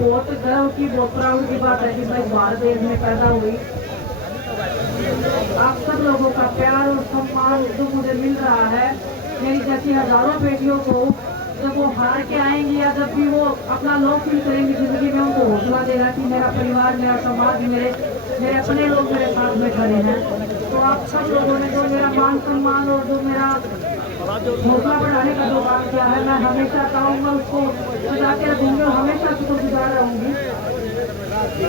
बहुत गर्व की, बहुत प्राउड की बात है कि मैं भारत देश में पैदा हुई। आप सब लोगों का प्यार और सम्मान जो मुझे मिल रहा है, मेरी जैसी हजारों बेटियों को जब वो हार के आएंगी या जब भी वो अपना लो फील करेंगी जिंदगी में, उनको हौसला देगा कि मेरा परिवार, मेरा समाज, मेरे अपने लोग मेरे साथ में खड़े हैं। तो आप सब लोगों ने जो मेरा मान सम्मान और जो मेरा हौसला बढ़ाने का जो काम किया है, मैं हमेशा चाहूँगा उसको सजा के रखूंगी और हमेशा शुक्रगुजार रहूंगी।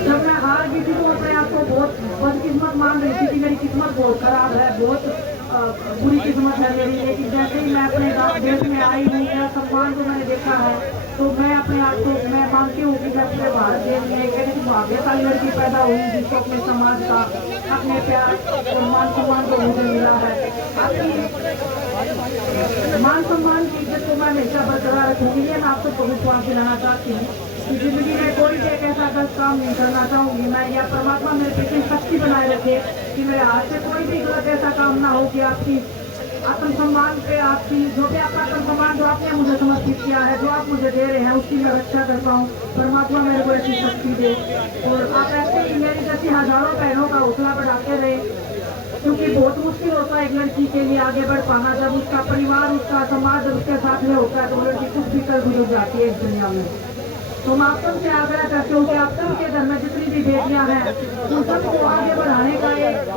जब मैं हार गई थी तो अपने आप को बहुत बदकिस्मत मान रही थी कि मेरी किस्मत बहुत खराब है, बहुत बुरी किस्मत है मेरी। लेकिन जैसे ही मैं अपने देश में आई हूँ, मेरा सम्मान जो मैंने देखा है, तो मैं अपने आप को मैं मानती हूँ कि मैं अपने भारत देश में एक भाग्यशाली लड़की पैदा हुई जिसको अपने समाज का, अपने प्यार और मान सम्मान को मुझे मिला है। आपकी मान सम्मान की इज्जत को मैं हमेशा बरकरार रखूंगी। ये मैं आप सबको विश्वास दिलाना चाहती हूँ कि जिंदगी में कोई भी एक ऐसा गलत काम नहीं करना चाहूंगी मैं, या परमात्मा मेरे पीछे शक्ति बनाए रखे कि मेरे हाथ से कोई भी गलत ऐसा काम ना हो कि आपकी आत्मसम्मान पे, आपकी जो भी आपका आत्मसम्मान जो आपने मुझे समर्पित किया है, जो आप मुझे दे रहे हैं, उसकी मैं रक्षा कर पाऊँ। परमात्मा मेरे को ऐसी शक्ति दे और आप ऐसे ही मेरी जैसी हजारों बहनों का हौसला बढ़ाते रहे, क्योंकि बहुत मुश्किल होता है एक लड़की के लिए आगे बढ़ पाना। जब उसका परिवार, उसका समाज उसके साथ में होता है तो लड़की कुछ भी कर गुजर जाती है इस दुनिया में। तो मैं आप सबसे आग्रह करती हूँ कि आप सबके घर में जितनी भी बेटियां हैं, उन सबको आगे बढ़ाने का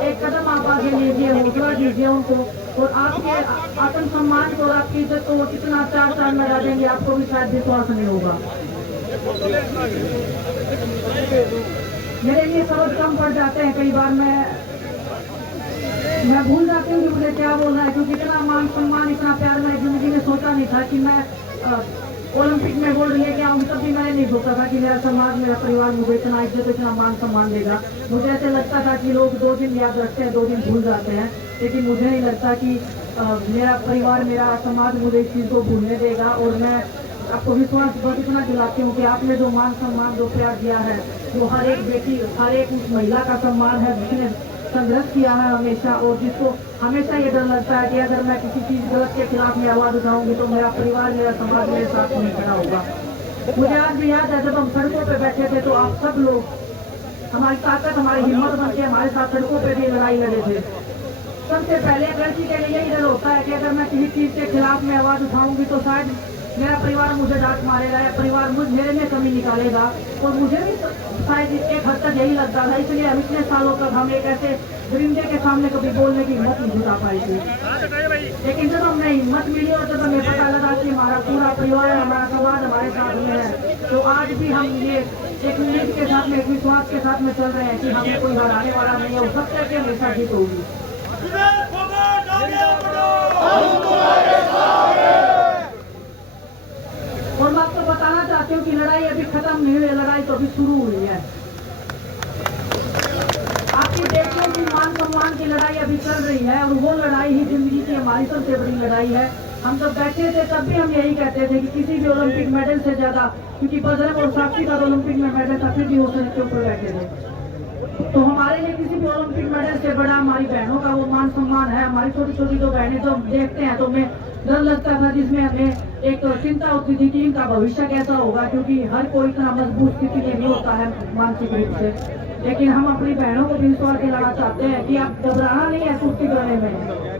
एक कदम आप आगे लीजिए, हौसला दीजिए उनको, और आपके आत्मसम्मान को और आपकी इज्जत को वो कितना चार चांद लगा देंगे आपको भी शायद विश्वास नहीं होगा। मेरे लिए शब्द कम पड़ जाते हैं, कई बार मैं भूल जाती हूँ कि मुझे क्या बोलना है, क्योंकि इतना मान सम्मान, इतना प्यार मैंने जिंदगी में सोचा नहीं था कि मैं ओलंपिक में गोल्ड लेके आऊंगी। तब भी मैंने नहीं सोचा था कि मेरा समाज, मेरा परिवार मुझे इतना इज्जत, इतना मान सम्मान देगा। मुझे ऐसे लगता था कि लोग 2 दिन याद रखते हैं, 2 दिन भूल जाते हैं, लेकिन मुझे नहीं लगता कि मेरा परिवार, मेरा समाज मुझे इस चीज़ को भूलने देगा। और मैं आपको विश्वास बहुत इतना दिलाती हूँ कि आपने जो मान सम्मान, जो प्यार दिया है, वो हर एक बेटी, हर एक उस महिला का सम्मान है जिसने संघर्ष किया है हमेशा, और जिसको हमेशा ये डर लगता है कि अगर मैं किसी चीज़ गलत के खिलाफ में आवाज़ उठाऊंगी तो मेरा परिवार, मेरा समाज मेरे साथ नहीं खड़ा होगा। मुझे आज भी याद है जब हम सड़कों पे बैठे थे तो आप सब लोग हमारी ताकत, हमारी हिम्मत बन के हमारे साथ सड़कों पे भी लड़ाई लड़े थे। सबसे पहले एक लड़की के लिए यही डर होता है कि अगर मैं किसी चीज़ के खिलाफ में आवाज़ उठाऊंगी तो शायद मेरा परिवार मुझे डांट मारेगा, या परिवार मेरे में कमी निकालेगा। और मुझे भी शायद एक हद तक यही लगता था, इसलिए हम इतने सालों तक हम एक ऐसे दरिंदे के सामने कभी बोलने की हिम्मत नहीं जुटा पाई थी। लेकिन जब हमें हिम्मत मिली और जब हमें पता लगा कि हमारा पूरा परिवार, हमारा समाज हमारे साथ में है, तो आज भी हम ये एक उम्मीद के साथ में, एक विश्वास के साथ में चल रहे हैं कि हमें कोई हराने वाला नहीं है, सत्य की हमेशा जीत होगी। और मैं आपको बताना चाहती हूँ कि लड़ाई अभी खत्म नहीं हुई है, लड़ाई तो अभी शुरू हुई है। आपकी बेटियों की मान सम्मान की लड़ाई अभी चल रही है, और वो लड़ाई ही जिंदगी की हमारी सबसे बड़ी लड़ाई है। हम जब बैठे थे तब भी हम यही कहते थे कि किसी भी ओलंपिक मेडल से ज्यादा, क्योंकि बजरंग और साक्षी का ओलंपिक में मेडल था, फिर भी वो सर के ऊपर बैठे थे। तो हमारे लिए किसी भी ओलंपिक मेडल से बड़ा हमारी बहनों का वो मान सम्मान है। हमारी छोटी छोटी जो बहनें जो देखते हैं तो हमें डर लगता था, जिसमें हमें एक चिंता होती थी कि इनका भविष्य कैसा होगा, क्योंकि हर कोई इतना मजबूत स्थिति में नहीं होता है मानसिक रूप से। लेकिन हम अपनी बहनों को भी विश्वास दिलाना चाहते हैं कि आप घबराना नहीं है कुश्ती करने में।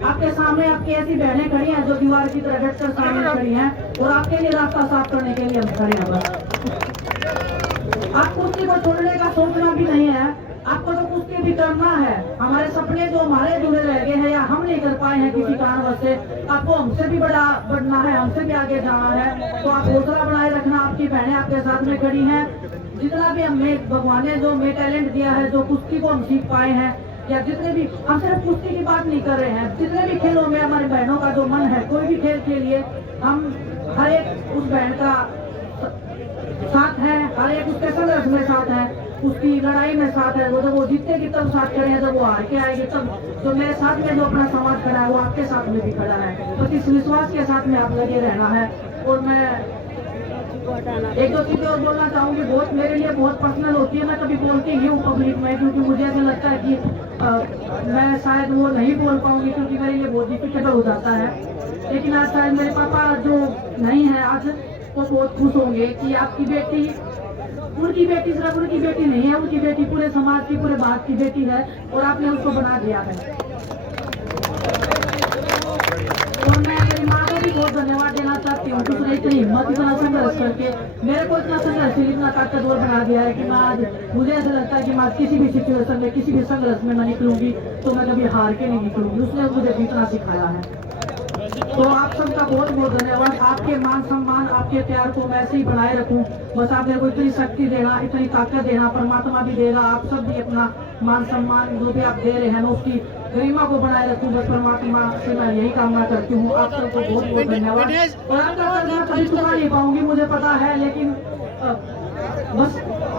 आपके सामने आपकी ऐसी बहनें खड़ी हैं जो दीवार की तरह डटकर सामने खड़ी हैं, और आपके लिए रास्ता साफ करने के लिए हम खड़े हैं। बस आप कुश्ती को छोड़ने का सोचना भी नहीं है, आपको तो कुश्ती भी करना है। हमारे सपने जो हमारे अधूरे रह गए हैं या हम नहीं कर पाए हैं किसी कारणवश से, आपको हमसे भी बड़ा बढ़ना है, हमसे भी आगे जाना है। तो आप हौसला बनाए रखना, आपकी बहनें आपके साथ में खड़ी हैं। जितना भी हमें भगवान ने जो हमें टैलेंट दिया है, जो कुश्ती को हम सीख पाए हैं, या जितने भी, हम सिर्फ कुश्ती की बात नहीं कर रहे हैं, जितने भी खेलों में हमारी बहनों का जो मन है, कोई भी खेल के लिए हम हर एक उस बहन का साथ है, हर एक उसके संघर्ष में साथ है, उसकी लड़ाई में साथ है। वो जब वो जीतेगी तब साथ खड़े हैं, जब वो हार के आएगी तब जो मेरे साथ में जो अपना समाज खड़ा है वो आपके साथ में भी खड़ा है। तो इस विश्वास के साथ में आप लगे रहना है। और मैं एक दो चीजें और बोलना चाहूंगी, बहुत मेरे लिए बहुत पर्सनल होती है, मैं कभी बोलती ही हूँ पब्लिक में, क्योंकि मुझे ऐसा लगता है कि मैं शायद वो नहीं बोल पाऊंगी, क्योंकि मेरे लिए बहुत डिफिकल्ट हो जाता है। लेकिन आज शायद मेरे पापा जो नहीं है आज, वो बहुत खुश होंगे कि आपकी बेटी उनकी बेटी सिर्फ उनकी बेटी नहीं है, उनकी बेटी पूरे समाज की, पूरे भारत की बेटी है और आपने उसको बना दिया है। और मैं मेरी माँ को भी बहुत धन्यवाद देना चाहती हूँ, उसने इतनी हिम्मत, इतना संघर्ष करके मेरे को इतना संघर्षशील, इतना ताकतवर बना दिया है कि मैं आज, मुझे ऐसा लगता है कि मैं किसी भी सिचुएशन में, किसी भी संघर्ष में मैं निकलूंगी तो मैं कभी हार के नहीं निकलूंगी। उसने मुझे जीतना सिखाया है। तो आप सबका बहुत बहुत धन्यवाद। आपके मान सम्मान, आपके प्यार को मैं ऐसे ही बनाए रखूं। बस आप मेरे को इतनी शक्ति देना, इतनी ताकत देना, परमात्मा भी देगा, आप सब भी अपना मान सम्मान जो भी आप दे रहे हैं ना, उसकी गरिमा को बनाए रखूं। बस परमात्मा से मैं यही कामना करती हूँ। आप सबको बहुत बहुत धन्यवाद। और आपका कर्जा कभी चुका नहीं पाऊंगी, मुझे पता है, लेकिन बस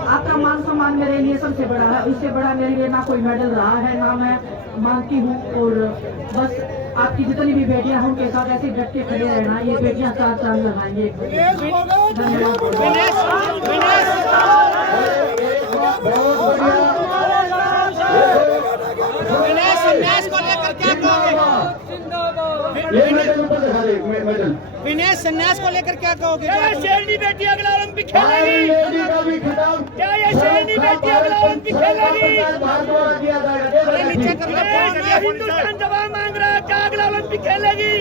आपका मान सम्मान मेरे लिए सबसे बड़ा है। इससे बड़ा मेरे लिए ना कोई मेडल रहा है, ना मैं मानती हूँ। और बस आपकी जितनी भी बेटियां हैं उनके साथ ऐसे डट के खड़े रहना। ये बेटियां चार चांद लगाएंगे। विनेश संन्यास को लेकर क्या कहोगे? क्या ये शेरनी बेटी अगला ओलंपिक खेलेगी? क्या ये शेरनी बेटी अगला ओलंपिक खेलेगी? नीचे कर लो। हिंदुस्तान जवाब मांग रहा है, क्या अगला ओलंपिक खेलेगी?